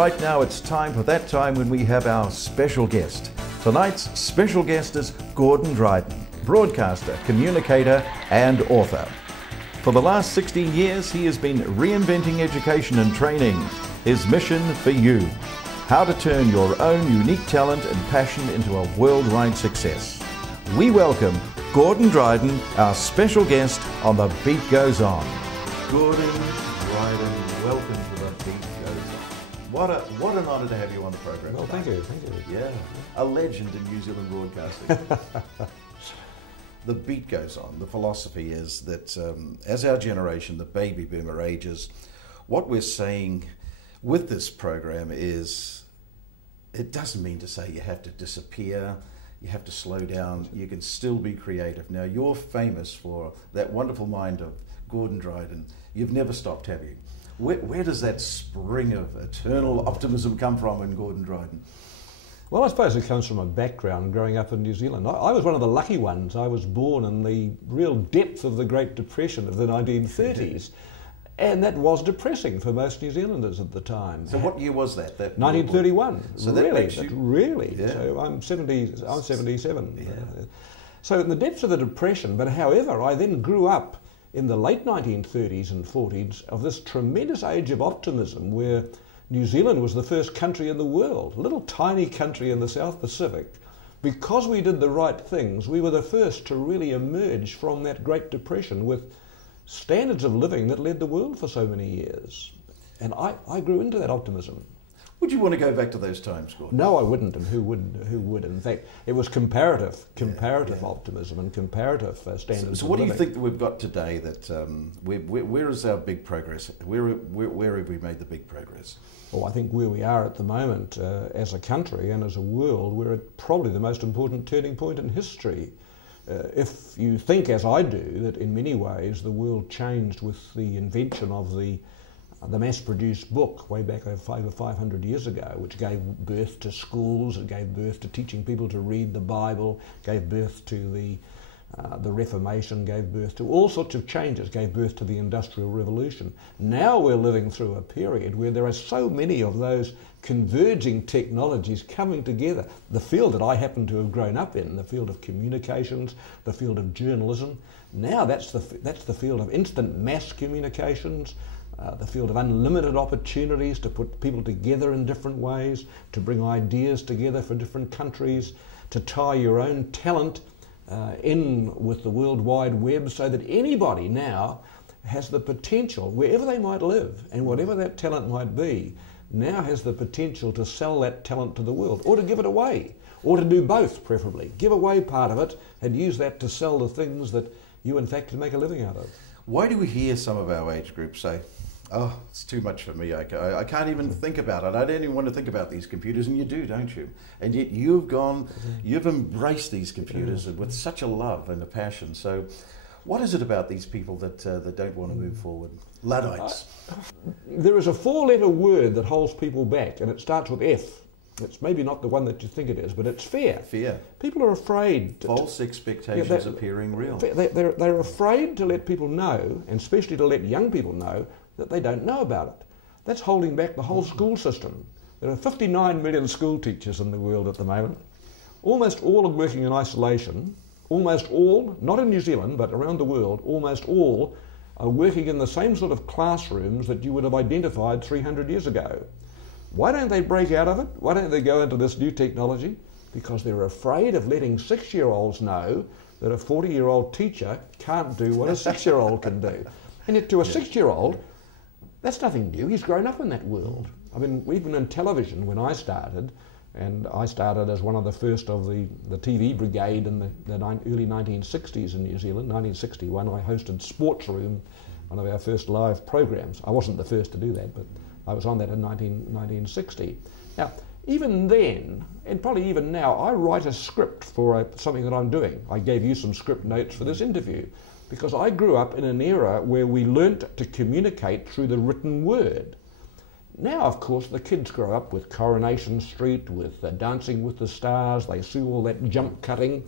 right now it's time for that time when we have our special guest. Tonight's special guest is Gordon Dryden, broadcaster, communicator and author. For the last 16 years he has been reinventing education and training. His mission for you: how to turn your own unique talent and passion into a worldwide success. We welcome Gordon Dryden, our special guest on The Beat Goes On. Gordon Dryden, welcome to The Beat Goes On. What an honour to have you on the program. Well, thank you. Yeah, a legend in New Zealand broadcasting. The beat goes on. The philosophy is that as our generation, the baby boomer ages, what we're saying with this program is, it doesn't mean to say you have to disappear, you have to slow down, you can still be creative. Now, you're famous for that wonderful mind of Gordon Dryden. You've never stopped, have you? Where does that spring of eternal optimism come from in Gordon Dryden? Well, I suppose it comes from a background growing up in New Zealand. I was one of the lucky ones. I was born in the real depth of the Great Depression of the 1930s. And that was depressing for most New Zealanders at the time. So what year was that? 1931. So really, that makes you... really. Yeah. So I'm 77. Yeah. So in the depths of the Depression, but however, I then grew up in the late 1930s and 40s of this tremendous age of optimism where New Zealand was the first country in the world, a little tiny country in the South Pacific. Because we did the right things, we were the first to really emerge from that Great Depression with standards of living that led the world for so many years. And I grew into that optimism. Would you want to go back to those times, Gordon? No, I wouldn't, and who would? In fact, it was comparative optimism and comparative standards of living. So what do you think that we've got today that, where is our big progress? Where have we made the big progress? Well, I think where we are at the moment as a country and as a world, we're at probably the most important turning point in history. If you think, as I do, that in many ways the world changed with the invention of the mass-produced book way back over 500 years ago, which gave birth to schools, it gave birth to teaching people to read the Bible, gave birth to the Reformation, gave birth to all sorts of changes, gave birth to the Industrial Revolution. Now we're living through a period where there are so many of those converging technologies coming together. The field that I happen to have grown up in, the field of communications, the field of journalism, now that's the field of instant mass communications, the field of unlimited opportunities to put people together in different ways, to bring ideas together for different countries, to tie your own talent in with the World Wide Web so that anybody now has the potential, wherever they might live and whatever that talent might be, now has the potential to sell that talent to the world, or to give it away, or to do both preferably. Give away part of it and use that to sell the things that you in fact can make a living out of. Why do we hear some of our age groups say, oh, it's too much for me, I can't even think about it, I don't even want to think about these computers? And you do, don't you? And yet you've embraced these computers with such a love and a passion. So what is it about these people that don't want to move forward? Luddites. There is a four-letter word that holds people back, and it starts with F. It's maybe not the one that you think it is, but it's fear. Fear. People are afraid. False expectations appearing real. They're afraid to let people know, and especially to let young people know, that they don't know about it. That's holding back the whole school system. There are 59 million school teachers in the world at the moment. Almost all are working in isolation. Almost all, not in New Zealand, but around the world, almost all are working in the same sort of classrooms that you would have identified 300 years ago. Why don't they break out of it? Why don't they go into this new technology? Because they're afraid of letting 6-year-olds know that a 40-year-old teacher can't do what a 6-year-old can do. And yet to a 6-year-old, that's nothing new. He's grown up in that world. I mean, even in television, when I started, and I started as one of the first of the TV brigade in the early 1960s in New Zealand. 1961, I hosted Sports Room, one of our first live programs. I wasn't the first to do that, but I was on that in 1960. Now, even then, and probably even now, I write a script for something that I'm doing. I gave you some script notes for this interview, because I grew up in an era where we learnt to communicate through the written word. Now, of course, the kids grow up with Coronation Street, with Dancing with the Stars. They see all that jump cutting.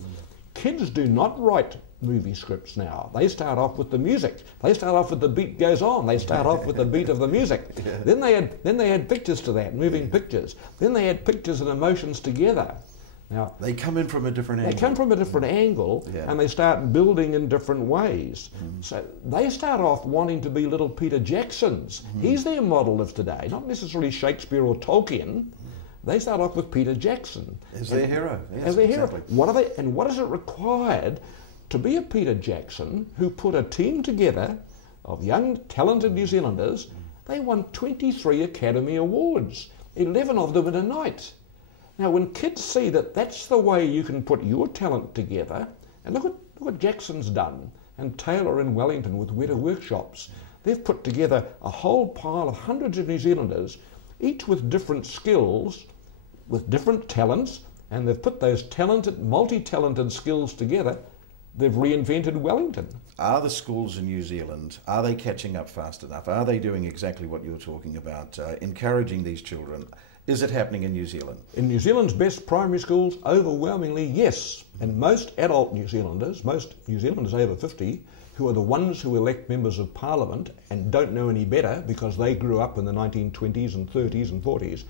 Kids do not write movie scripts now. They start off with the music. They start off with the beat goes on. They start off with the beat of the music. Yeah. Then they add pictures to that, moving pictures. Then they add pictures and emotions together. Now they come in from a different angle. They come from a different angle, and they start building in different ways. So they start off wanting to be little Peter Jacksons. He's their model of today, not necessarily Shakespeare or Tolkien. They start off with Peter Jackson as their hero. Yes, as their exactly. hero. What are they? And what is it required to be a Peter Jackson who put a team together of young, talented New Zealanders? They won 23 Academy Awards, 11 of them in a night. Now, when kids see that that's the way you can put your talent together, and look what Jackson's done, and Taylor in Wellington with Weta Workshops, they've put together a whole pile of hundreds of New Zealanders, each with different skills, with different talents, and they've put those talented, multi-talented skills together. They've reinvented Wellington. Are the schools in New Zealand, are they catching up fast enough? Are they doing exactly what you're talking about, encouraging these children? Is it happening in New Zealand? In New Zealand's best primary schools, overwhelmingly yes. And most adult New Zealanders, most New Zealanders over 50, who are the ones who elect members of Parliament and don't know any better because they grew up in the 1920s and 30s and 40s,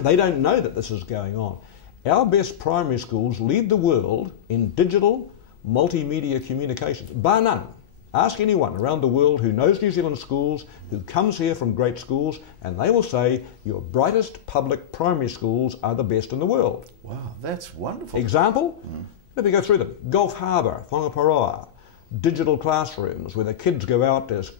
they don't know that this is going on. Our best primary schools lead the world in digital multimedia communications, bar none. Ask anyone around the world who knows New Zealand schools, who comes here from great schools, and they will say your brightest public primary schools are the best in the world. Wow, that's wonderful. Example? Let me go through them. Gulf Harbour, Whangaparoa. Digital classrooms where the kids go out as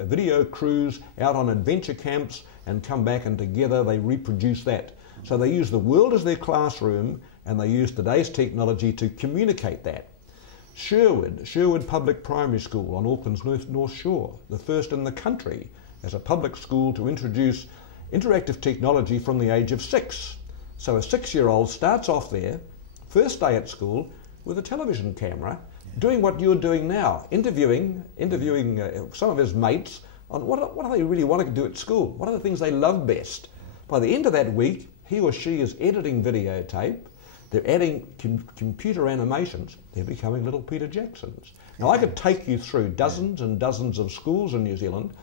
video crews out on adventure camps and come back, and together they reproduce that. So they use the world as their classroom, and they use today's technology to communicate that. Sherwood Public Primary School on Auckland's North Shore, the first in the country as a public school to introduce interactive technology from the age of 6. So a 6-year-old starts off there, first day at school, with a television camera, doing what you're doing now, interviewing some of his mates on what do they really want to do at school, what are the things they love best. By the end of that week, he or she is editing videotape, they're adding computer animations, they're becoming little Peter Jacksons. Now I could take you through dozens and dozens of schools in New Zealand,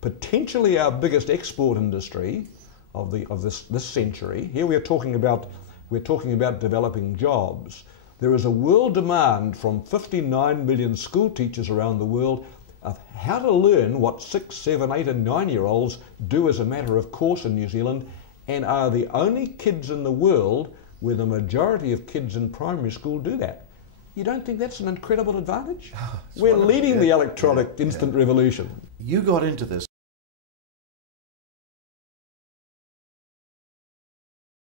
potentially our biggest export industry of this century. Here we're talking about developing jobs. There is a world demand from 59 million school teachers around the world of how to learn what 6, 7, 8 and 9-year-olds do as a matter of course in New Zealand, and are the only kids in the world where the majority of kids in primary school do that. You don't think that's an incredible advantage? We're leading the electronic instant revolution. You got into this